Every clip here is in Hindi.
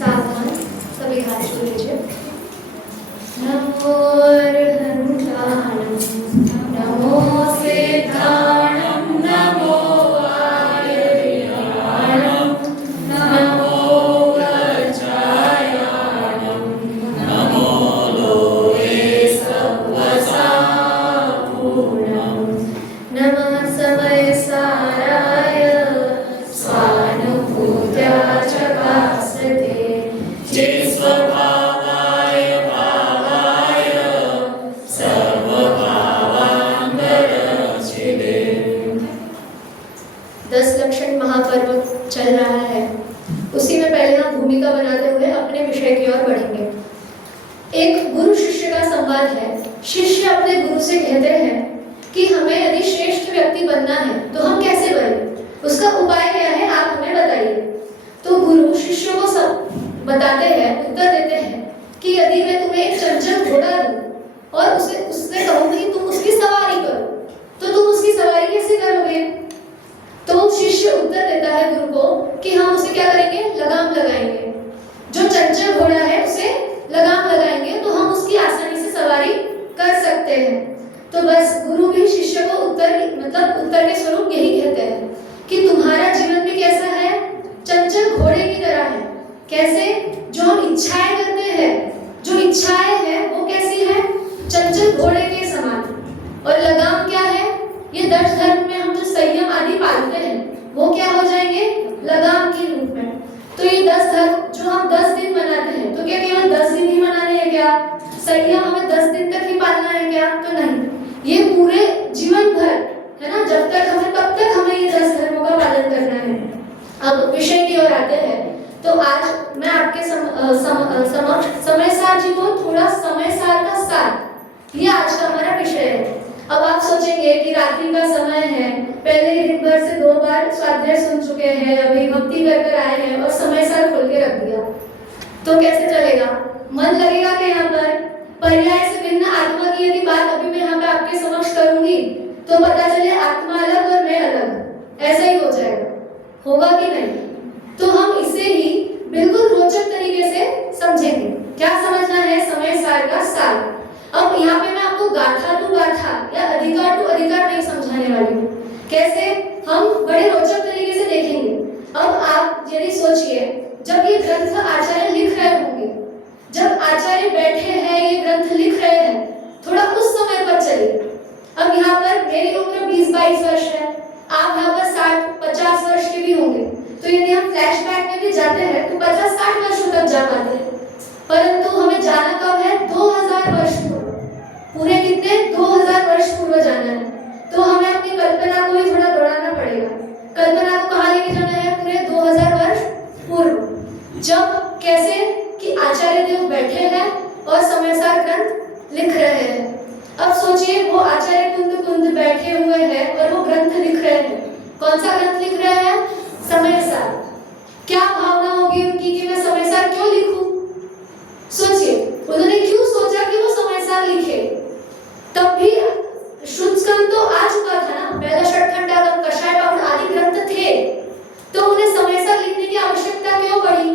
सावधान, सभी हाथ जोड़ लीजिए। नमोर्हंताणं, नमो सिद्धाणं, नमो आयर्याणं, नमो वज्रायाणं, नमो लोहे सत्त्वसापूर्णं, नमः समयसाराय स्वानुभूत्या च भासते चित्स्वभावाय भावाय सर्वभावान्तरचिदे। 10 लक्षण महापर्व चल रहा है, उसी में पहले हम भूमिका बनाते हुए अपने विषय की ओर बढ़ेंगे। एक गुरु शिष्य का संवाद है। शिष्य अपने गुरु से कहते हैं कि हमें यदि श्रेष्ठ व्यक्ति बनना है तो हम कैसे बने, उसका उपाय क्या है, आप हमें बताइए। तो गुरु शिष्यों को सब बताते हैं, उत्तर देते हैं कि यदि मैं तुम्हें एक चंचल घोड़ा दूं और उससे कहूं कि तुम उसकी सवारी करो, तो तुम उसकी सवारी कैसे करोगे? तो शिष्य उत्तर देता है गुरु को कि हम उसे क्या करेंगे, लगाम लगाएंगे। जो चंचल घोड़ा है उसे लगाम लगाएंगे तो हम उसकी आसानी से सवारी कर सकते हैं। तो बस गुरु भी शिष्य को उत्तर के स्वरूप यही कहते हैं कि तुम्हारा जीवन भी कैसा है, चंचल घोड़े की तरह है। कैसे? जो हम इच्छाएं करते हैं, जो इच्छाएं हैं वो कैसी है, चंचल घोड़े के समान। और लगाम क्या है, ये 10 धर्म में हम जो संयम आदि पालते हैं वो क्या हो जाएंगे, लगाम के रूप में। तो ये 10 धर्म जो हम 10 दिन मनाते हैं, तो क्या केवल 10 दिन ही मनाने हैं क्या? संयम हमें 10 दिन तक ही पालना है क्या? तो नहीं, ये पूरे जीवन भर है ना, जब तक हमें तब तक हमें ये 10 धर्मों का पालन करना है। अब विषय की ओर आते हैं। तो आज मैं आपके समक्ष समयसार जी को थोड़ा समयसार का सार, ये आज का हमारा विषय है। अब आप सोचेंगे कि रात्रि का समय है, पहले ही दिन भर से 2 बार स्वाध्याय सुन चुके हैं, अभी भक्ति कर आए हैं और समयसार खोल के रख दिया, तो कैसे चलेगा? मन लगेगा कि यहाँ पर पर्याय से भिन्न आत्मा की यदि बात अभी मैं यहाँ पे आपके समक्ष करूंगी तो पता चले आत्मा अलग और मैं अलग, ऐसा ही हो जाएगा, होगा कि नहीं? तो हम इसे ही बिल्कुल रोचक तरीके से समझेंगे। क्या समझना है? समयसार का सार। अब यहाँ पे मैं आपको गाथा टू गाथा या अधिकार टू अधिकार नहीं समझाने वाली हूँ। कैसे? हम बड़े रोचक तरीके से देखेंगे। अब आप यदि सोचिए, जब ये ग्रंथ आचार्य लिख रहे होंगे, जब आचार्य बैठे हैं ये ग्रंथ लिख रहे हैं, थोड़ा उस समय पर चलिए। अब यहाँ पर मेरी उम्र 20-22 वर्ष है, आप यहाँ पर 60-50 वर्ष के भी होंगे, तो यदि हम फ्लैशबैक में भी जाते हैं तो 50-60 वर्षों तक जा पाते हैं। परंतु हमें जाना कब है? 2000 वर्ष पूर्व। पूरे कितने? 2000 वर्ष पूर्व जाना है। तो हमें अपनी कल्पना को भी थोड़ा दौड़ाना पड़ेगा। कल्पना को कहाँ लेके जाना है? पूरे 2000 वर्ष पूर्व। जब कैसे कि आचार्य देव बैठे हैं और समयसार ग्रंथ लिख रहे हैं। अब सोचिए, वो आचार्य कुंद बैठे हुए हैं और वो ग्रंथ लिख रहे हैं। कौन सा ग्रंथ लिख रहे हैं? समयसार। क्या भावना होगी उनकी कि मैं समयसार क्यों लिखूं? सोचिए, उन्होंने क्यों सोचा कि वो समयसार लिखे? तब भी शुद्ध स्कंद तो आ चुका था ना, पहला षटखंडागम, कषाय पाउड आदि ग्रंथ थे, तो उन्हें समयसार लिखने की आवश्यकता क्यों पड़ी?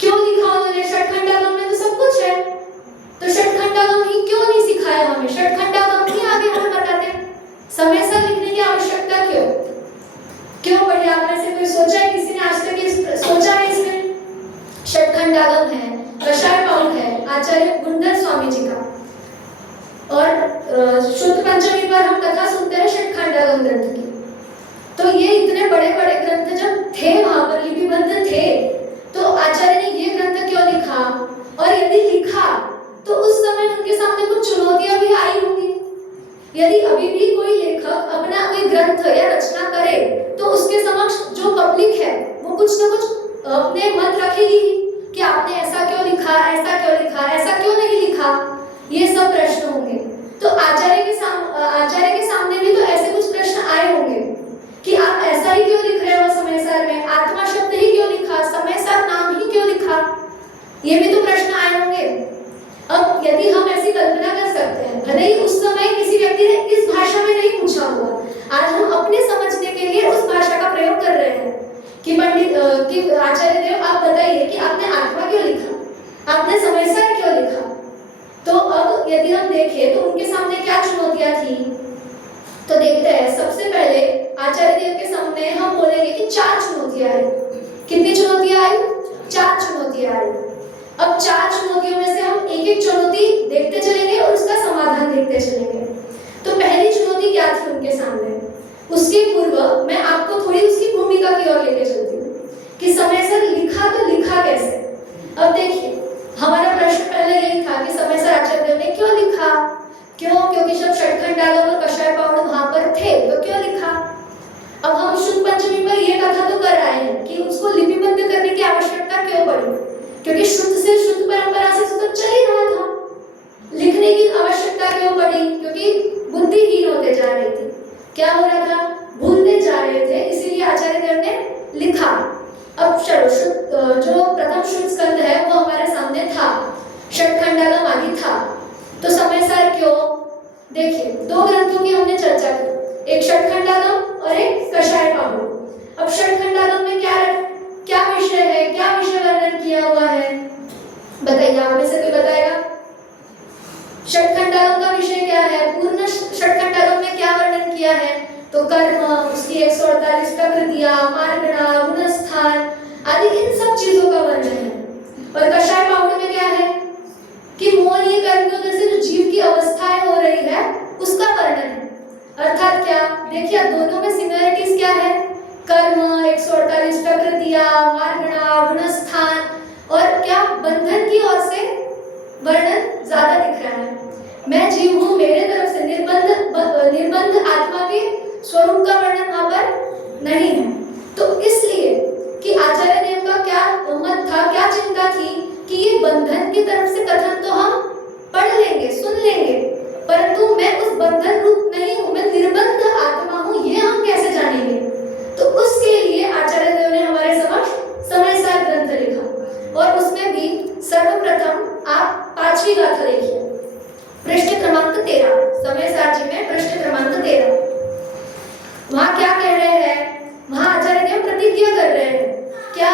क्यों लिखा उन्होंने? षटखंडागम में तो सब कुछ है, तो षटखंडागम ही क्यों नहीं सिखाया हमें? षटखंडागम ही आगे हमें बताते। समयसार लिखने की आवश्यकता क्यों पड़ी? आप में से कोई सोचा है? किसी ने आज तक सोचा है इसमें? षटखंडागम है, कषाय पाउड है आचार्य गुंडर स्वामी जी का, और शुद्ध पंचमी पर हम कथा सुनते हैं षटखंडागम ग्रंथ की। तो ये इतने बड़े बड़े ग्रंथ जब थे, वहां पर लिपिबद्ध थे, तो आचार्य ने ये ग्रंथ क्यों लिखा? और यदि लिखा तो उस समय उनके सामने कुछ चुनौतियां भी आई होंगी। यदि अभी भी कोई लेखक अपना कोई ग्रंथ या रचना करे तो उसके समक्ष जो पब्लिक है वो कुछ न कुछ अपने मत रखेगी कि आपने ऐसा क्यों लिखा, ऐसा क्यों लिखा, ऐसा क्यों नहीं लिखा, ये सब प्रश्न होंगे। तो आचार्य के सामने भी तो ऐसे कुछ प्रश्न आए होंगे कि आप ऐसा ही क्यों लिख रहे हो? समयसार में आत्मा शब्द ही क्यों लिखा? समयसार नाम ही क्यों लिखा? ये भी तो प्रश्न आए होंगे। अब यदि हम ऐसी कल्पना कर सकते हैं, भले ही उस समय किसी व्यक्ति ने इस भाषा में नहीं पूछा होगा, आज हम अपने समझने के लिए उस भाषा का प्रयोग कर रहे हैं कि पंडित कि आचार्य देव आप बताइए कि आप आपने समयसर क्यों लिखा? तो अब यदि हम देखें तो उनके सामने क्या चुनौतियां थी, तो देखते हैं। सबसे पहले आचार्य देव के सामने हम बोलेंगे कि 4 चुनौतियां आई। कितनी चुनौतियां आई? 4 चुनौतियां आई। अब 4 चुनौतियों में से हम एक एक चुनौती देखते चलेंगे और उसका समाधान देखते चलेंगे। तो पहली चुनौती क्या थी उनके सामने, उसके पूर्व मैं आपको थोड़ी उसकी भूमिका की ओर लेके चलती हूँ कि समयसर लिखा तो लिखा कैसे। अब देखिए, हमारा प्रश्न पहले यही था कि समयसर आचार्य देव ने क्यों लिखा? क्यों? क्योंकि जब षटखंडागम और कषाय पावड़ वहां पर थे तो क्यों लिखा? अब हम शुद्ध पंचमी पर यह कथा तो कर रहे हैं कि उसको लिपिबद्ध करने की आवश्यकता क्यों पड़ी, क्योंकि शुद्ध से शुद्ध परंपरा से तो चल ही रहा था। लिखने की आवश्यकता क्यों पड़ी? क्योंकि बुद्धिहीन होते जा रही थी। क्या हो रहा था? भूलते जा रहे थे, इसीलिए आचार्य देव ने लिखा। अब चलो, जो प्रथम शुद्ध स्कंद है वो हमारे सामने था, षटखंडागम आदि था। तो समयसर क्यों? देखिए, 2 ग्रंथों की हमने चर्चा की, एक षटखंडागम और एक कषाय पावड़। अब षटखंडागम में क्या विषय है, क्या विषय वर्णन किया हुआ है? बताइए, आप में से कोई बताएगा? षटखंडागम का विषय क्या है? पूर्ण षटखंडागम में क्या वर्णन किया है? तो कर्म, उसकी 148 प्रकृतियां, मार्गणा, गुणस्थान आदि, इन सब चीजों का वर्णन है। और कषाय पावड़ में क्या है कि मोहनीय कर्मयों से जो जीव की अवस्थाएं हो रही है उसका वर्णन है। अर्थात क्या? देखिए, दोनों में सिमिलरिटीज क्या है? कर्म, 148 प्रकृतियां, मार्गणा, गुणस्थान, और क्या बंधन की ओर से वर्णन ज्यादा दिख रहा है। मैं जीव हूँ, मेरे तरफ से निर्बंध आत्मा के स्वरूप का वर्णन वहां पर नहीं है। तो इसलिए कि आचार्य देव का क्या मत था, क्या चिंता थी कि ये बंधन की तरफ से कथन तो हम पढ़ लेंगे, सुन लेंगे, परंतु मैं उस बंधन रूप नहीं हूँ, मैं निर्बंध आत्मा हूँ, ये हम कैसे जानेंगे? तो उसके लिए आचार्य देव ने हमारे समक्ष समयसार ग्रंथ लिखा। और उसमें भी सर्वप्रथम आप 5वीं गाथा देखिए, पृष्ठ क्रमांक 13, समयसार जी में पृष्ठ क्रमांक 13। वहां क्या कह रहे हैं? वहां आचार्य देव प्रतिज्ञा कर रहे हैं क्या?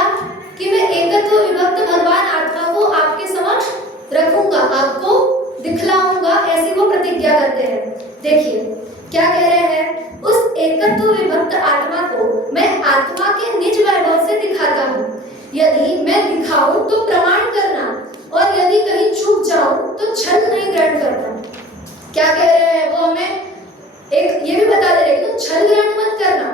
कि मैं एकत्व विभक्त भगवान आत्मा को आपके समक्ष रखूंगा, आपको दिखलाऊंगा, ऐसी वो प्रतिज्ञा करते हैं। देखिए क्या कह रहे हैं? उस एकत्व विभक्त आत्मा को मैं आत्मा के निज वैभव से दिखाता हूँ। यदि मैं दिखाऊं तो प्रमाण करना, और यदि कहीं चूक जाऊं तो छल नहीं ग्रहण करना। क्या कह रहे हैं वो हमें? एक ये भी बता दे रहे हैं कि छल ग्रहण मत करना,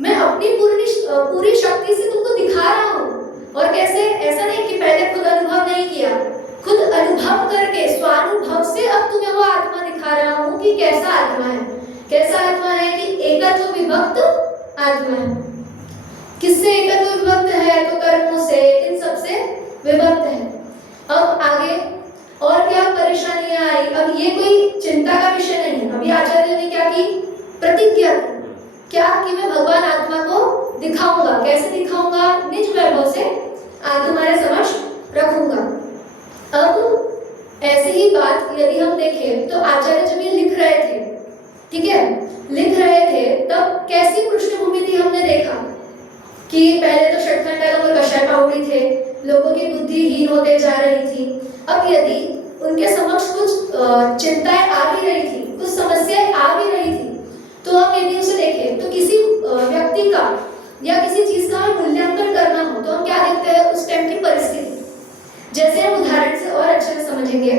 मैं अपनी पूरी शक्ति से तुमको दिखा रहा हूँ। और कैसे? ऐसा नहीं कि पहले खुद अनुभव नहीं किया, खुद अनुभव करके स्वानुभव से अब तुम्हें वो आत्मा दिखा रहा हूँ कि कैसा आत्मा है। कैसा आत्मा है? कि एकत्व विभक्त आत्मा है। किससे एकत्व विभक्त है? तो कर्मों से, इन सब से विभक्त है। अब आगे और क्या परेशानियां आई? अब ये कोई चिंता का विषय नहीं है। अभी आचार्य ने क्या की? प्रतिज्ञा की। क्या? कि मैं भगवान आत्मा को दिखाऊंगा। कैसे दिखाऊंगा? निज वैभव से तुम्हारे समक्ष रखूंगा। अब ऐसी ही बात यदि हम देखें तो आचार्य जब ये लिख रहे थे, ठीक है, लिख रहे थे, तब कैसी पृष्ठभूमि थी हमने देखा कि पहले तो षटखंडागम और कषाय पावड़ी थे, लोगों की बुद्धि हीन होते जा रही थी। अब यदि उनके समक्ष कुछ चिंताएं आ भी रही थी, कुछ समस्याएं आ भी रही थी, तो हम यदि उसे देखें तो किसी व्यक्ति का या किसी चीज का मूल्यांकन करना हो तो हम क्या देखते हैं? उस टाइम की परिस्थिति। जैसे हम उदाहरण से और अच्छे से समझेंगे,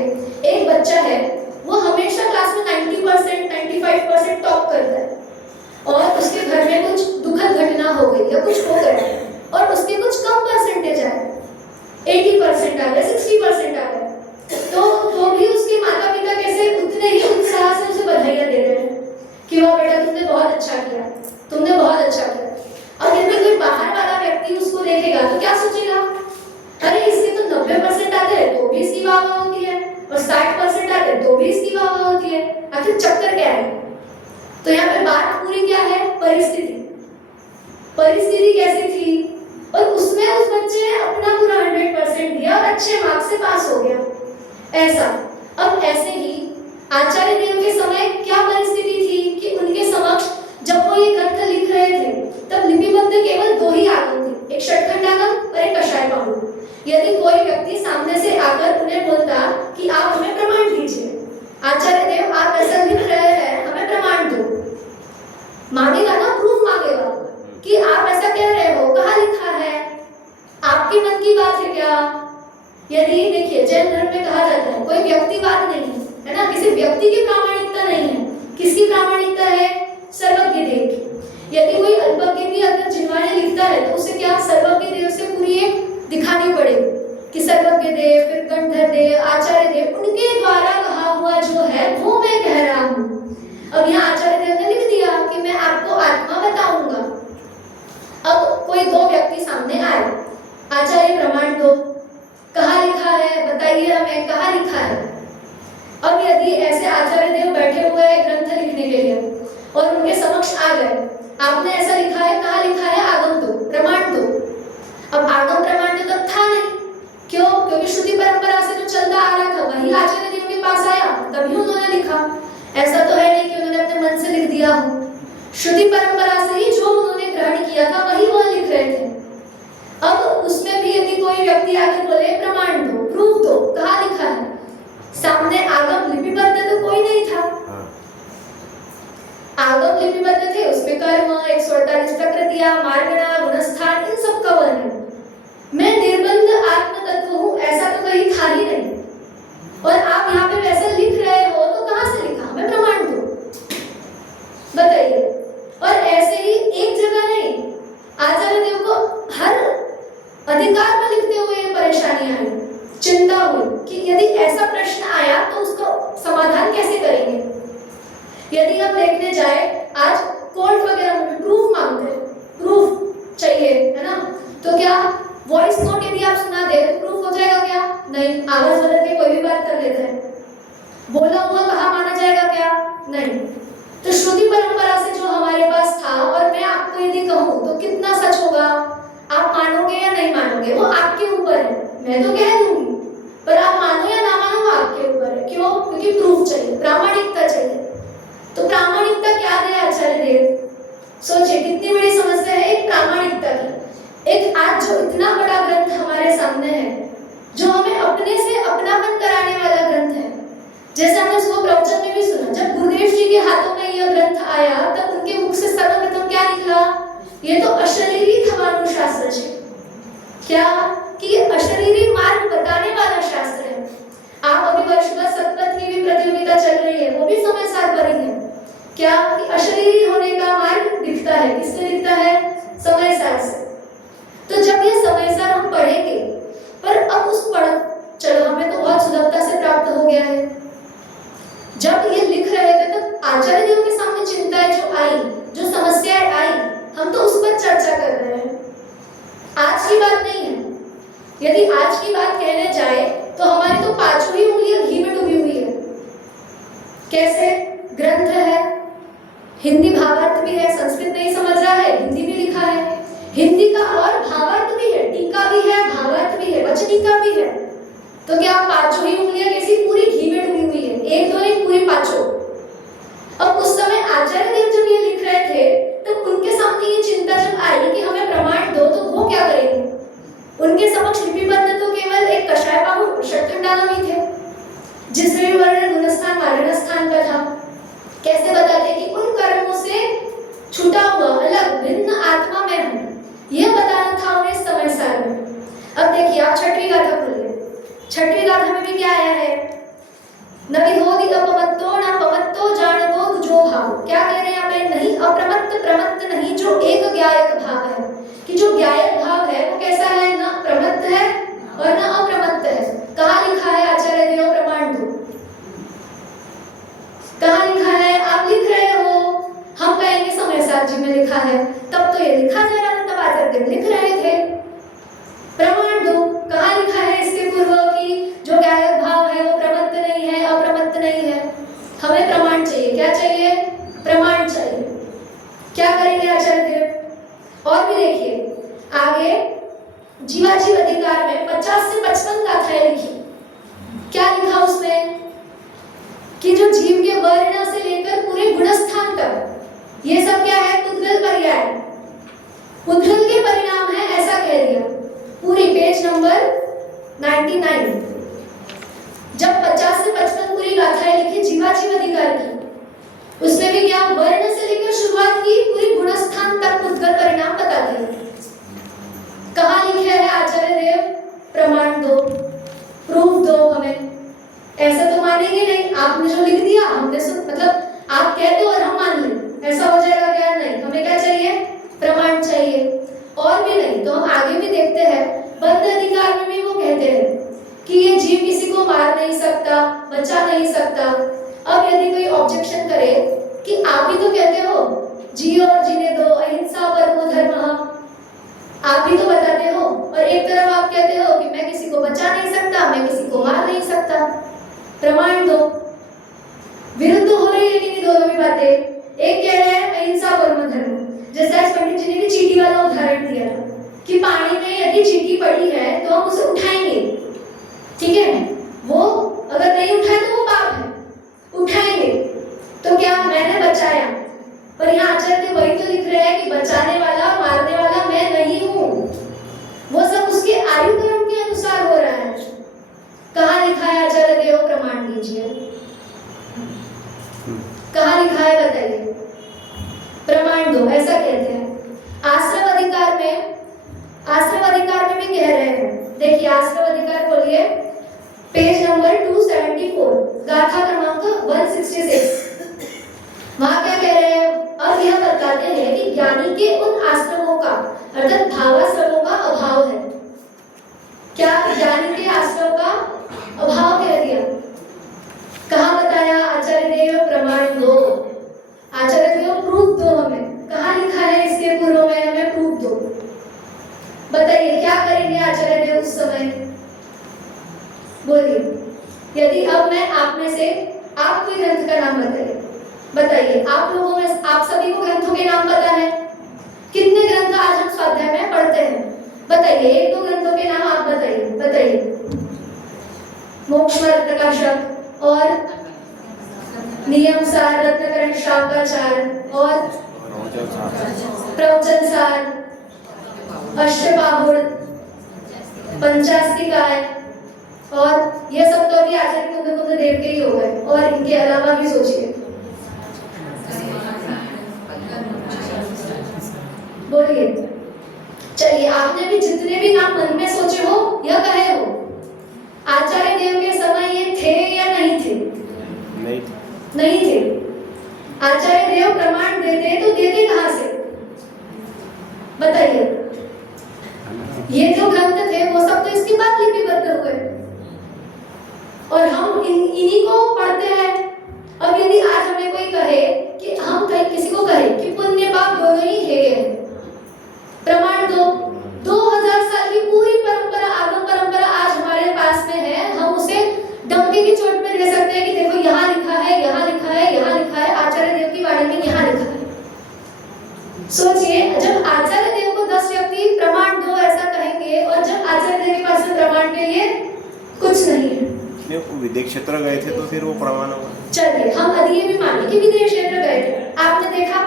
एक बच्चा है, वो हमेशा क्लास में 90%, 95% टॉप करता है, और उसके घर में कुछ दुखद घटना हो गई या कुछ हो गया और उसके कुछ कम परसेंटेज आए, 80% आ गए, 60% आ गए, तो भी उसके माता पिता कैसे उतने ही उत्साह से उसे बधाइयां दे रहे हैं कि वाह बेटा तुमने बहुत अच्छा किया, तुमने बहुत अच्छा किया। और यदि कोई बाहर वाला व्यक्ति उसको देखेगा तो क्या सोचेगा? अरे इसके तो 90% आते हैं तो भी इसकी वाह होती है, और 60% आते हैं तो भी इसकी वाह होती है। आखिर चक्कर क्या है? तो यहाँ पे बात पूरी क्या है? परिस्थिति। परिस्थिति कैसी थी? और उसमें उस बच्चे ने अपना पूरा 100% दिया और अच्छे मार्क्स से पास हो गया, ऐसा। अब ऐसे ही आचार्य देव के समय क्या परिस्थिति थी कि उनके समक्ष जब वो ये ग्रंथ लिख रहे थे तब लिपिबद्ध केवल 2 ही आगम थे, एक षटखंडागम और एक कषाय पावड़। यदि कोई व्यक्ति सामने से आकर उन्हें बोलता कि आप हमें प्रमाण दीजिए, आचार्य देव आप ऐसा लिख रहे हैं, हमें प्रमाण दो। मांगेगा ना, प्रूफ मांगेगा कि आप ऐसा कह रहे हो, कहाँ लिखा है, आपके मन की बात है क्या? यदि देखिए जैन धर्म में कहा जाता है कोई व्यक्तिवाद नहीं है ना, किसी व्यक्ति की प्रामाणिकता नहीं है। किसकी प्रामाणिकता है? सर्वज्ञ देव की। यदि कोई अल्पज्ञ भी अगर जिन्वाणी लिखता है तो उसे क्या सर्वज्ञ देव से पूरी एक दिखानी पड़ेगी कि सर्वज्ञ देव, फिर गंधर देव, आचार्य देव, उनके द्वारा कहा हुआ जो है वो मैं कह रहा हूँ। अब यहाँ आचार्य देव ने लिख दिया कि मैं आपको आत्मा बताऊंगा। अब कोई दो व्यक्ति सामने आए, आचार्य प्रमाण दो, कहाँ लिखा है बताइए हमें, कहाँ लिखा है? अब यदि ऐसे आचार्य देव बैठे हुए हैं ग्रंथ लिखने के लिए और उनके समक्ष आ गए, आपने ऐसा लिखा है, कहाँ लिखा है, आगम दो, प्रमाण दो। अब आगम प्रमाण तो था नहीं, क्यों? क्योंकि श्रुति परंपरा से जो चलता आ रहा था वही आचार्य देव के पास आया, तभी उन्होंने लिखा। ऐसा तो है नहीं कि उन्होंने अपने मन से लिख दिया हो, श्रुति परंपरा से ही जो उन्होंने ग्रहण किया था वही वो लिख रहे थे। अब उसमें भी यदि कोई व्यक्ति आकर बोले प्रमाण दो, प्रूफ दो, कहाँ लिखा है, सामने आगम लिपिबद्ध तो कोई नहीं था। आगम लिपिबद्ध थे, उसमें कर्म, 148 प्रकृतियां, मार्गणा, गुणस्थान, इन सब का वर्णन। मैं निर्बंध आत्म तत्व हूँ ऐसा तो कहीं था ही नहीं, और आप यहाँ पे वैसा लिख रहे हो तो कहाँ से लिखा, हमें प्रमाण दो, बताइए। और ऐसे ही एक जगह नहीं, आचार्य देव को हर अधिकार में लिखते हुए परेशानी आई, चिंता हुई कि यदि ऐसा प्रश्न आया तो उसका समाधान कैसे करेंगे। यदि हम देखने जाए आज कोर्ट वगैरह में प्रूफ मांगते हैं, प्रूफ चाहिए है ना, तो क्या वॉइस नोट यदि आप सुना दे तो प्रूफ हो जाएगा क्या? नहीं। आवाज बदल के कोई भी बात कर लेते हैं, बोला हुआ कहा माना जाएगा क्या? नहीं। तो श्रुति परंपरा से जो हमारे पास था, और मैं आपको यदि कहूँ तो कितना सच होगा, आप मानोगे या नहीं मानोगे वो आपके ऊपर है। मैं तो कह दूंगी, पर आप मानो या ना मानो वो आपके ऊपर है। क्यों? क्योंकि प्रूफ चाहिए, प्रामाणिकता चाहिए। तो प्रामाणिकता क्या दे आचार्य देव? सोचिए कितनी बड़ी समस्या है एक प्रामाणिकता की। एक आज जो इतना बड़ा ग्रंथ हमारे सामने है, जो हमें अपने से अपनापन कराने वाला ग्रंथ है, जैसे हमने उसको प्रवचन में भी सुना, जब गुरुदेव जी के हाथों में यह ग्रंथ आया तब उनके मुख से सर्वप्रथम क्या निकला? ये तो अशरीरी धर्मानुशास्त्र है। क्या? कि ये अशरीरी मार्ग बताने वाला शास्त्र है। आप अभी वर्षगत शतपथ की भी प्रतियोगिता चल रही है, वो भी समय सार पर ही है। क्या? कि अशरीरी होने का मार्ग दिखता है, किससे दिखता है? समय सार से। तो जब ये समय सार हम पढ़ेंगे, पर अब उस चलो हमें तो बहुत सुलभता से प्राप्त हो गया है। जब ये लिख रहे थे तब आचार्य देव के सामने चिंताएं जो आई, जो समस्याएं आई, हम तो उस पर चर्चा कर रहे हैं, आज की बात नहीं है। यदि आज की बात कहने जाए तो हमारी तो पांचों ही उंगलियां घी में डूबी हुई है। कैसे? ग्रंथ है, हिंदी भावार्थ भी है, संस्कृत नहीं समझ रहा है हिंदी भी लिखा है, हिंदी का और भावार्थ भी है, टीका भी है, भावार्थ भी है, वचनिका भी है। तो क्या पांचों ही उंगलियां कैसी पूरी घी में डूबी हुई है? एक दो नहीं, पूरी पांचों। अब उस समय आचार्य देव जब ये लिख रहे थे तब उनके सामने ये चिंता जब आई कि हमें प्रमाण दो, तो वो क्या करेंगे? उनके समक्ष लिपिबद्ध तो केवल एक कषाय पाहुन षट्खंडालम ही थे, जिसमें वर्णन गुणस्थान मारण स्थान का था। कैसे बताते कि उन कर्मों से छूटा हुआ अलग भिन्न आत्मा में हूं, यह बताना था उन्हें समय सार में। अब देखिए आप छठवीं गाथा खोलिए, छठवीं गाथा में भी क्या आया है? न विरोधी अपमत्तो न पमत्तो जानतो तुझो भाव। क्या कह रहे हैं यहाँ पे? नहीं अप्रमत्त प्रमत्त नहीं, जो एक ज्ञायक भाव है, कि जो ज्ञायक भाव है वो कैसा है? न प्रमत्त है और न अप्रमत्त है। कहाँ लिखा है आचार्य देव? प्रमाण दो। कहाँ लिखा है? आप लिख रहे हो, हम कहेंगे समय सार जी में लिखा है, तब तो ये लिखा जा रहा था, तब आचार्य देव लिख रहे थे। प्रमाण दो। कहाँ लिखा है इसके पूर्व की जो ज्ञायक भाव है वो प्रमत्त नहीं है, अप्रमत्त नहीं है? हमें प्रमाण चाहिए। क्या चाहिए? प्रमाण चाहिए। क्या करेंगे आचार्य देव? और भी देखिए आगे जीवाजीव अधिकार में 50 से 55 गाथाएं लिखी। क्या लिखा उसमें? कि जो जीव के वर्ण से लेकर पूरे गुणस्थान तक ये सब क्या है? पुद्गल पर्याय, पुद्गल के परिणाम है, ऐसा कह दिया। पूरी पेज नंबर 99 जब 50 से 55 पूरी गाथाएं लिखी जीवाजीव अधिकार की, उसमें भी क्या वर्ण से लेकर शुरुआत की, पूरी गुणस्थान तक उद्गत परिणाम बता दिए। कहाँ लिखे है आचार्य देव प्रमाण दो, प्रूफ दो हमें, ऐसा तो मानेंगे नहीं। आपने जो लिख दिया हमने मतलब आप कहते हो और हम मान लें, ऐसा हो जाएगा क्या? नहीं, हमें क्या चाहिए? प्रमाण चाहिए। और भी नहीं तो हम आगे भी देखते हैं, बद्ध अधिकार में भी वो कहते हैं कि ये जीव किसी को मार नहीं सकता, बचा नहीं सकता। अब यदि कोई ऑब्जेक्शन करे कि आप ही तो कहते हो जियो और जीने दो, अहिंसा परमो धर्मः, आप भी तो बताते हो, और एक तरफ आप कहते हो कि मैं किसी को बचा नहीं सकता, मैं किसी को मार नहीं सकता। प्रमाण दो। विरुद्ध हो रही है कि दोनों भी बातें। एक कह रहे हैं अहिंसा परमो धर्म, जैसे आज पंडित जी ने भी चींटी वाला उदाहरण दिया था कि पानी में यदि चींटी पड़ी है तो हम उसे उठाएंगे, ठीक है? वो अगर नहीं उठाए तो वो पाप है, उठाएंगे। तो क्या मैंने बचाया? पर यहाँ आचार्य वही तो लिख रहे हैं कि बचाने वाला मारने वाला मैं नहीं हूँ। वो सब उसके आयु कर्म के अनुसार हो रहा है। कहाँ लिखा है आचार्य देव? प्रमाण दीजिए। कहाँ लिखा है बताइए? प्रमाण दो, ऐसा कहते हैं। आश्रम अधिकार में भी कह रहे हैं, देखिए आश्रम अधिकार बोलिए, पेज नंबर 274, गाथा क्रमांक 166। वहां क्या कह रहे हैं? अब यह बताते हैं कि ज्ञानी के उन आश्रमों का अर्थात भावाश्रमों का अभाव है। क्या ज्ञानी के आश्रम का अभाव कह दिया? कहाँ बताया आचार्य देव? प्रमाण दो। आचार्य देव प्रूफ दो हमें। कहाँ लिखा है इसके पूर्व में? हमें प्रूफ दो। बताइए क्या करेंगे आचार्य देव उस समय? बोलिए। यदि अब मैं आप में से आप कोई ग्रंथ का नाम बताइए। आप लोगों में आप सभी को ग्रंथों के नाम पता है? कितने ग्रंथ आज हम स्वाध्याय में पढ़ते हैं? बताइए, एक दो ग्रंथों के नाम आप बताइए। मोक्षमार्ग प्रकाशक और नियम सार, रत्नकरण शाकाचार और प्रवचन सार, अष्टबाहुर, पंचास्तिकाय, और ये सब तो अभी आचार्य कुंद देव के ही हो गए, और इनके अलावा भी सोचिए। बोलिए। चलिए, आपने भी जितने भी नाम मन में सोचे हो या कहे हो, आचार्य देव के समय ये थे या नहीं थे? नहीं थे। आचार्य देव प्रमाण देते तो देते कहां से? बताइए। ये जो ग्रंथ थे वो सब तो इसके बाद लिपिबद्ध हुए, और हम इन्हीं को पढ़ते हैं। अब यदि आज हमें कोई कहे कि हम किसी को कहे कि पुण्य पाप दोनों ही है, प्रमाण दो। 2000 साल की पूरी परंपरा, आगम परंपरा आज हमारे पास में है। हम उसे डंके की चोट पे दे सकते हैं कि देखो यहाँ लिखा है, यहाँ लिखा है, यहाँ लिखा है, आचार्य देव की वाणी में यहाँ लिखा है। सोचिए, जब आचार्य देव को 10 व्यक्ति प्रमाण दो ऐसा कहेंगे, और जब आचार्य देव के पास में प्रमाण के लिए कुछ नहीं है। विदेश क्षेत्र गए थे तो फिर वो प्रमाण होगा। चलिए, हम अभी ये भी माने कि विदेश क्षेत्र गए थे, आपने देखा?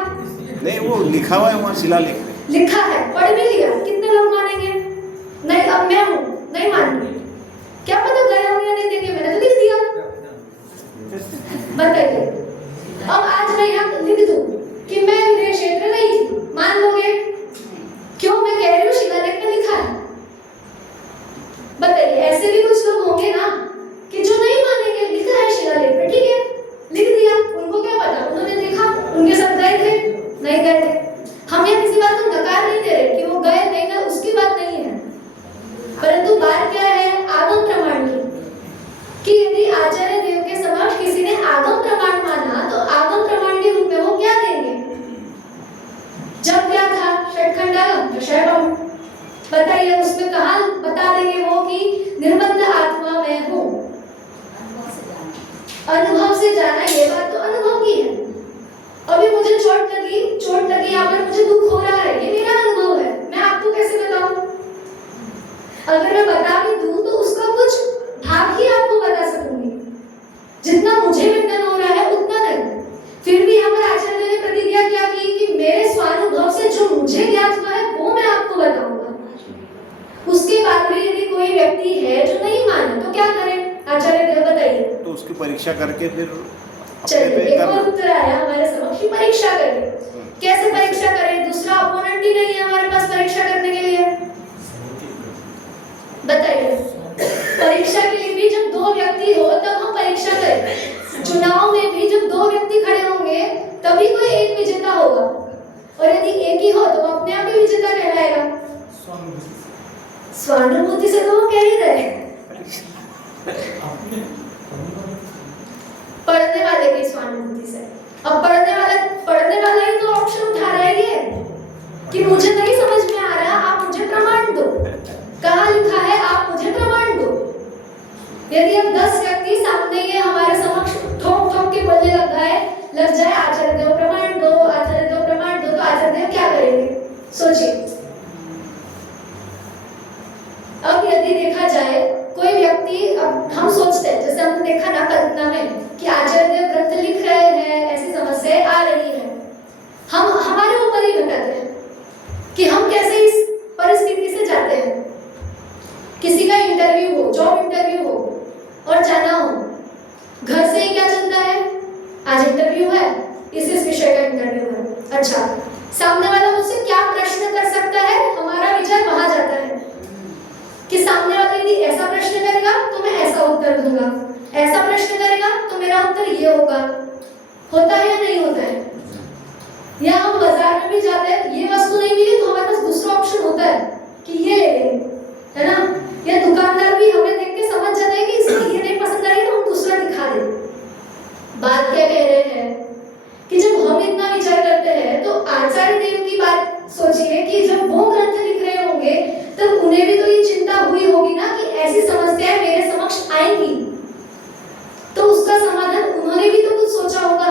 नहीं, वो लिखा हुआ है वहाँ, शिलालेख में लिखा है, पढ़ भी लिया। कितने लोग मानेंगे? नहीं, अब मैं हूँ, नहीं मानूंगी। क्या पता गए होंगे या नहीं देंगे, मैंने तो लिख दिया। बताइए, अब आज मैं यहाँ लिख दूँ कि मैं विदेश क्षेत्र गई थी, मान लोगे? क्यों? मैं कह रही हूँ शिलालेख में लिखा है। बताइए, ऐसे भी कुछ लोग होंगे ना कि जो नहीं मानेंगे, लिखा है शिलालेख में, ठीक है, लिख दिया। उनको क्या पता? उन्होंने देखा, उनके साथ गए थे, नहीं गए थे। हम यहाँ किसी बात को नकार नहीं दे रहे कि वो गए नहीं गए, उसकी बात नहीं है, परंतु बात क्या है आगम प्रमाण की, कि यदि आचार्य देव के समक्ष किसी ने आगम प्रमाण माना तो आगम प्रमाण के रूप में वो क्या देंगे? जब क्या था षटखंडागम, विषयगम, बताइए उसमें कहाँ बता देंगे वो कि निर्बंध आत्मा में हूँ। अनुभव से जाना, ये बात तो अनुभव की है। अभी मुझे चोट लगी यहाँ पर, मुझे दुख हो रहा है, ये मेरा अनुभव है, मैं आपको कैसे बताऊं? अगर मैं बता भी दूं तो उसका कुछ भाग ही आपको बता सकूंगी, जितना मुझे वेदना हो रहा है उतना नहीं। फिर भी हमारे आचार्य ने प्रतिज्ञा क्या की कि मेरे स्वानुभव से जो मुझे ज्ञात हुआ है वो मैं आपको बताऊंगा। उसके बाद भी यदि कोई व्यक्ति है जो नहीं माने तो क्या करें? आचार्य देव बताइए। उसकी परीक्षा करके फिर चलिए अपने पे एक कर और लो। उत्तर आया हमारे समक्ष कि परीक्षा करें। कैसे परीक्षा करें? दूसरा अपोनेंट ही नहीं है हमारे पास परीक्षा करने के लिए। बताइए, परीक्षा के लिए भी जब दो व्यक्ति हो तब हम परीक्षा करें। चुनाव में भी जब दो व्यक्ति खड़े होंगे तभी कोई एक विजेता होगा, और यदि एक ही हो तो वो अपने आप ही विजेता कहलाएगा। स्वानुभूति से तो वो कह ही रहे पढ़ने वाले की स्वानुभूति से। अब पढ़ने वाला ही तो ऑप्शन उठा रहा है ये कि मुझे नहीं समझ में आ रहा, आप मुझे प्रमाण दो। कहाँ लिखा है आप मुझे प्रमाण दो? यदि अब 10 व्यक्ति सामने ये हमारे समक्ष ठोक ठोक के बोलने लग जाए आचार्य देव प्रमाण दो, आचार्य देव प्रमाण दो, तो आचार्य देव क्या करेंगे? सोचिए। अब यदि देखा जाए कोई व्यक्ति, अब हम सोचते हैं जैसे हमने देखा ना कल्पना में कि आचार्य देव ग्रंथ लिख रहे हैं, ऐसी समस्याएं आ रही है, हम हमारे ऊपर ही बताते हैं कि हम कैसे इस परिस्थिति से जाते हैं। किसी का इंटरव्यू हो, जॉब इंटरव्यू हो और जाना हो, घर से ही क्या चलता है? आज इंटरव्यू है, इस विषय का इंटरव्यू है। अच्छा, सामने वाला मुझसे क्या प्रश्न कर सकता है? हमारा विचार वहां जाता है कि सामने वाला यदि ऐसा प्रश्न करेगा तो मैं ऐसा उत्तर दूंगा, ऐसा प्रश्न करेगा तो मेरा उत्तर ये होगा। होता है या नहीं होता है? या हम बाजार में भी जाते हैं, ये वस्तु नहीं मिली तो हमारे पास दूसरा ऑप्शन होता है कि ये ले लेंगे, है ना? या दुकानदार भी हमें देख के समझ जाता है कि इसको ये नहीं पसंद आ रही तो हम दूसरा दिखा दें। बात क्या कह रहे हैं कि जब हम इतना विचार करते हैं तो आचार्य देव की बात सोचिए कि जब वो ग्रंथ लिख रहे होंगे तब उन्हें भी तो ये चिंता हुई होगी ना कि ऐसी समस्याएं मेरे समक्ष आएंगी, तो उसका समाधान उन्होंने भी तो कुछ सोचा होगा।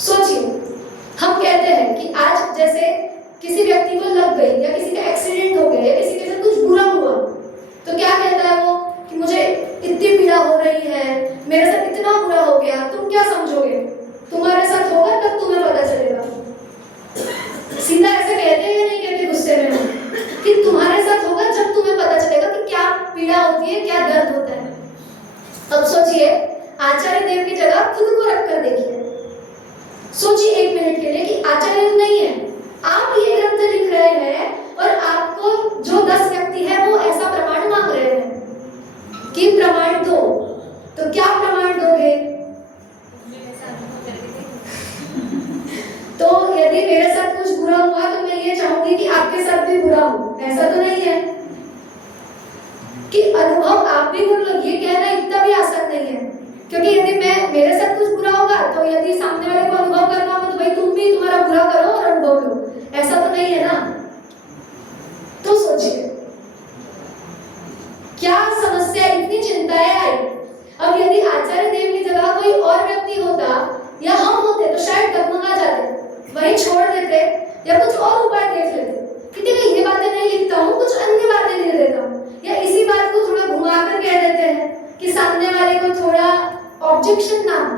सोचिए, हम कहते हैं कि आज जैसे किसी व्यक्ति को लग गई या किसी का एक्सीडेंट हो गया या किसी के साथ कुछ बुरा हुआ, तो क्या कहता है वो कि मुझे इतनी पीड़ा हो रही है, मेरे साथ इतना बुरा हो गया। तुम क्या समझोगे? तुम्हारे साथ होगा तब तुम्हें पता चलेगा। सीधा ऐसे कहते हैं या नहीं कहते गुस्से में कि तुम्हारे साथ होगा जब तुम्हें पता चलेगा कि क्या पीड़ा होती है, क्या दर्द होता है। अब सोचिए, आचार्य देव की जगह खुद को रखकर देखिए। सोचिए 1 मिनट के लिए कि आचार्य देव नहीं है, आप ये ग्रंथ लिख रहे हैं और आपको जो 10 व्यक्ति है वो ऐसा प्रमाण मांग रहे हैं कि प्रमाण दो, तो क्या प्रमाण दोगे? तो यदि मेरे साथ कुछ बुरा हुआ तो मैं ये चाहूंगी कि आपके साथ भी बुरा हो, ऐसा तो नहीं है कि अनुभव आप भी कर लो। ये कहना इतना भी आसान नहीं है, क्योंकि यदि मेरे साथ कुछ बुरा होगा तो यदि सामने वाले को अनुभव करना होगा तो भाई तुम भी तुम्हारा बुरा करो और अनुभव लो, ऐसा तो नहीं है ना। तो सोचिए क्या समस्या, इतनी चिंताएं आई। अब यदि आचार्य देव की जगह कोई और व्यक्ति होता या हम होते तो शायद डगमगा जाते, वहीं छोड़ देते या कुछ और उपाय देख लेते कि ठीक है ये बातें नहीं लिखता हूँ, कुछ अन्य बातें लिख देता हूँ, या इसी बात को थोड़ा घुमा कर कह देते हैं कि सामने वाले को थोड़ा ऑब्जेक्शन ना हो।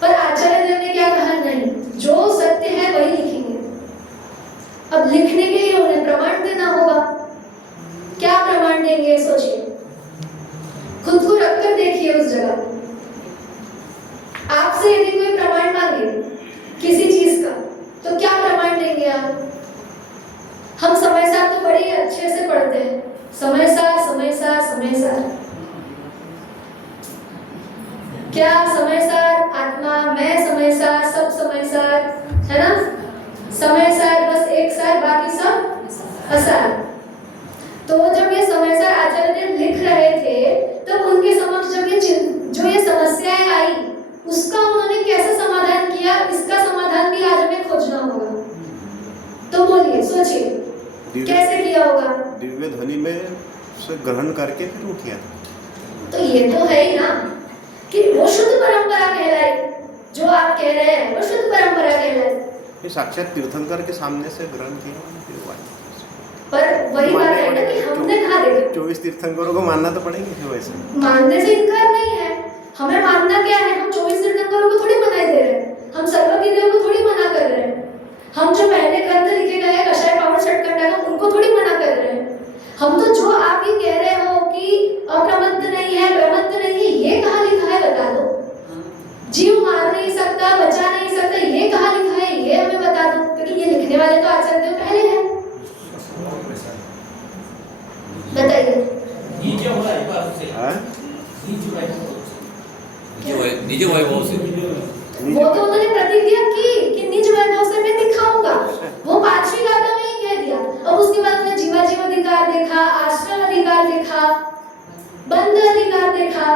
पर आचार्य देव ने क्या कहा? नहीं, जो सत्य है वही लिखेंगे। अब लिखने के लिए उन्हें प्रमाण देना होगा। क्या प्रमाण देंगे? सोचिए, खुद को रखकर देखिए उस जगह। आपसे यदि कोई प्रमाण मांगे किसी चीज का तो क्या प्रमाण देंगे आप? हम समय सार तो बड़े अच्छे से पढ़ते हैं, समय सार समय सार समय सार। क्या समय सार? आत्मा, मैं समय सार, सब समय सार, है ना? समय सार बस एक सार, बाकी सब असार। तो जब ये समय सार आचार्य देव लिख रहे थे तब उनके समक्ष जब ये समस्याएं आई उसका उन्होंने कैसे समाधान किया, इसका समाधान भी आज हमें खोजना होगा। तो बोलिए, सोचिए कैसे किया होगा? दिव्य ध्वनि में से ग्रहण करके फिर वो किया। तो ये तो है ही ना कि वो शुद्ध परंपरा कहलाई। जो आप कह रहे हैं वो शुद्ध परंपरा कहलाई। ये साक्षात तीर्थंकर के सामने से ग्रहण किया फिर हुआ। पर वही बात है ना कि हमने कहा देखा 24 तीर्थंकरों को मानना तो पड़ेगा फिर वैसे। मानने से इनकार नहीं है, हमें मानना क्या है? हम 24 तीर्थंकरों को थोड़ी मना दे रहे हैं, हम सर्वज्ञदेव को थोड़ी मना कर रहे हैं। हम जो पहले ग्रंथ लिखे गए कषाय पावड़ षटकंडा का उनको थोड़ी मना कर रहे हैं। हम तो जो आप ही कह रहे हो कि अप्रमत्त नहीं है, प्रमत्त हाँ? निज वैभव से वो तो उन्होंने प्रतिज्ञा की कि निज वैभव से मैं दिखाऊंगा, वो 5वीं गाथा में ही कह दिया। अब उसके बाद उन्होंने जीवाजीव अधिकार देखा, आश्रम अधिकार देखा, बंध अधिकार देखा,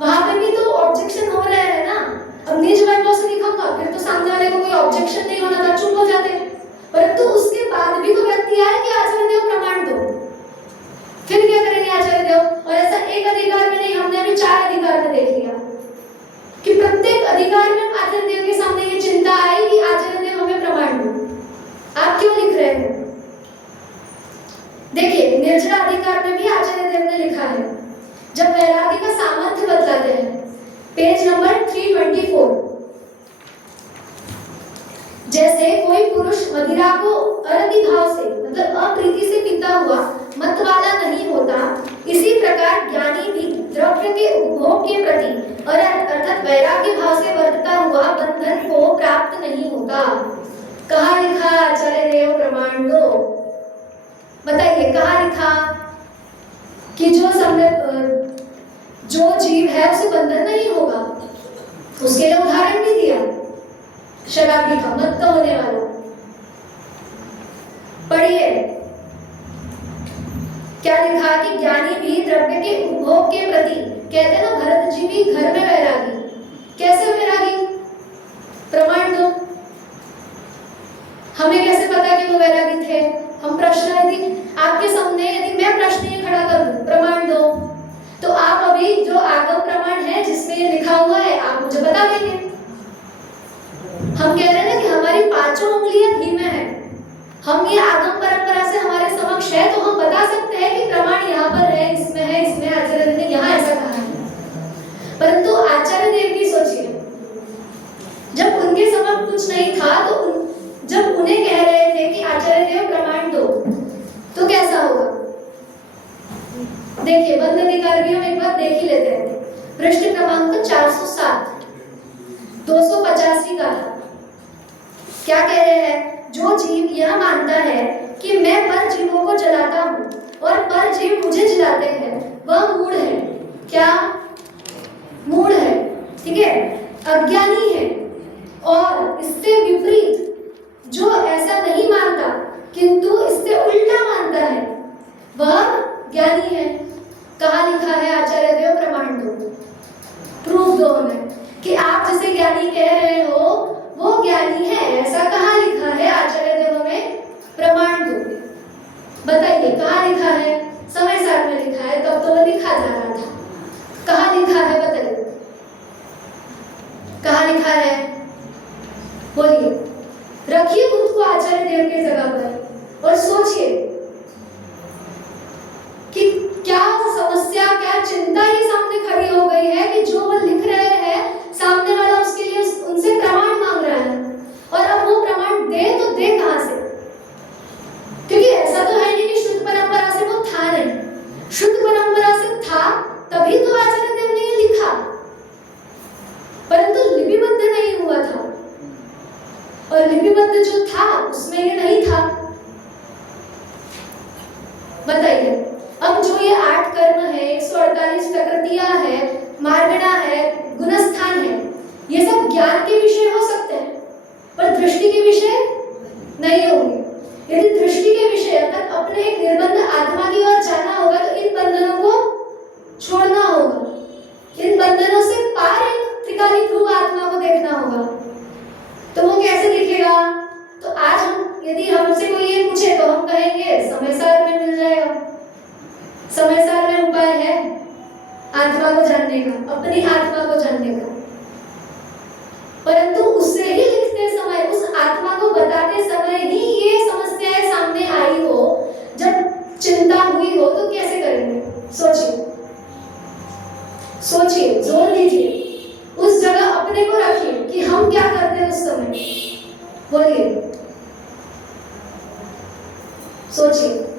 वहां पे भी तो ऑब्जेक्शन हो रहे हैं ना। अब निज वैभव से दिखाऊंगा, फिर तो सामने वाले को कोई ऑब्जेक्शन नहीं होना था, चुप हो जाते। परंतु उसके बाद भी तो व्यक्ति आए कि आचार्य देव प्रमाण दो, फिर क्या करेंगे आचार्य देव? और ऐसा एक अधिकार में नहीं, हमने अभी 4 अधिकार में देख लिया कि प्रत्येक अधिकार में आचार्य देव के सामने ये चिंता आई कि आचार्य देव हमें प्रमाण दो, आप क्यों लिख रहे हैं? देखिए निर्जरा अधिकार में भी आचार्य देव ने लिखा है, जब वैरागी का सामर्थ्य बतलाते हैं, पेज नंबर 324। जैसे कोई पुरुष मदिरा को अरति भाव से मतलब अप्रीति से पीता हुआ मत वाला नहीं होता, इसी प्रकार ज्ञानी भी द्रव्य के उपभोग के प्रति और अर्थात वैराग्य भाव से वर्तता हुआ बंधन को प्राप्त नहीं होता। कहाँ लिखा आचार्य देव प्रमाण दो? बताइए कहाँ लिखा कि जो जीव है उसे बंधन नहीं होगा? उसके लिए उदाहरण भी दिया, शराबी का, मत्त होने वाला। पढ़िए क्या लिखा कि ज्ञानी भी द्रव्य के उपभोग के प्रति, कहते हैं ना भरत जी भी घर में वैरागी। कैसे वैरागी? प्रमाण दो। हमें कैसे पता कि वो वैरागी थे? हम प्रश्न यदि आपके सामने यदि मैं प्रश्न ये खड़ा कर दूं, प्रमाण दो, तो आप अभी जो आगम प्रमाण है जिसमें ये लिखा हुआ है आप मुझे बता देंगे। हम कह रहे हैं ना कि हमारी 5 उंगलियां घी में है, हम ये आगम परंपरा से हमारे समक्ष है, तो हम बता सकते हैं कि प्रमाण यहाँ पर है, इसमें आचार्य देव ने यहाँ ऐसा कहा है। परंतु आचार्य देव की सोचिए, जब उनके समक्ष कुछ नहीं था तो जब उन्हें कह रहे थे कि आचार्य देव प्रमाण दो, तो कैसा होगा? देखिए बंध अधिकार भी हम एक बार देख ही लेते हैं। पृष्ठ क्रमांक 407 285 का क्या कह रहे हैं? जो जीव यह मानता है कि मैं पर जीवों को जलाता हूँ और पर जीव मुझे जलाते हैं, वह मूढ़ है। क्या? मूढ़ है, ठीक है, अज्ञानी है। और इससे विपरीत जो ऐसा नहीं मानता किंतु इससे उल्टा मानता है, वह ज्ञानी है। कहाँ लिखा है आचार्य देव प्रमाण दो? प्रूफ दो हमें कि आप जिसे ज्ञानी कह रहे हो वो ज्ञानी है, ऐसा कहाँ लिखा है? आचार्य देव हमें प्रमाण दो। बताइए कहाँ लिखा है? समय सार में लिखा है, तब तो वो लिखा जा रहा था। कहाँ लिखा है बताइए, कहाँ लिखा है? बोलिए, रखिए खुद को आचार्य देव की जगह पर और सोचिए कि क्या समस्या, क्या चिंता ये सामने खड़ी हो गई है कि जो वो लिख रहे हैं सामने वाला उसके लिए उनसे प्रमाण मांग रहा है, और अब वो प्रमाण दे तो दे कहां से? क्योंकि ऐसा तो है नहीं कि शुद्ध परंपरा से वो था नहीं, शुद्ध परंपरा से था तभी तो आचार्य देव ने ये लिखा, परंतु लिपिबद्ध नहीं हुआ था, और लिपिबद्ध जो था उसमें ये नहीं था। बताइए अब जो ये 8 कर्म है, 148 प्रकृतियां है, मार्गणा है, गुणस्थान है, ये सब ज्ञान के विषय हो सकते हैं पर दृष्टि के विषय नहीं होंगे। यदि दृष्टि के विषय अर्थात अपने एक निर्बंध आत्मा की ओर जाना होगा तो इन बंधनों को छोड़ना होगा, इन बंधनों से पार एक त्रिकाली ध्रुव आत्मा को देखना होगा। तो वो कैसे दिखेगा? तो आज हम यदि हमसे कोई ये पूछे तो हम कहेंगे समय सार में मिल जाएगा। समय सार में उपाय है आत्मा को जानने का, अपनी आत्मा को जानने का, परंतु उससे ही लिखते समय, उस आत्मा को बताते समय ही ये समस्याएं सामने आई हो, जब चिंता हुई हो, तो कैसे करेंगे? सोचिए, सोचिए, जोर दीजिए, उस जगह अपने को रखिए कि हम क्या करते उस समय। बोलिए, सोचिए।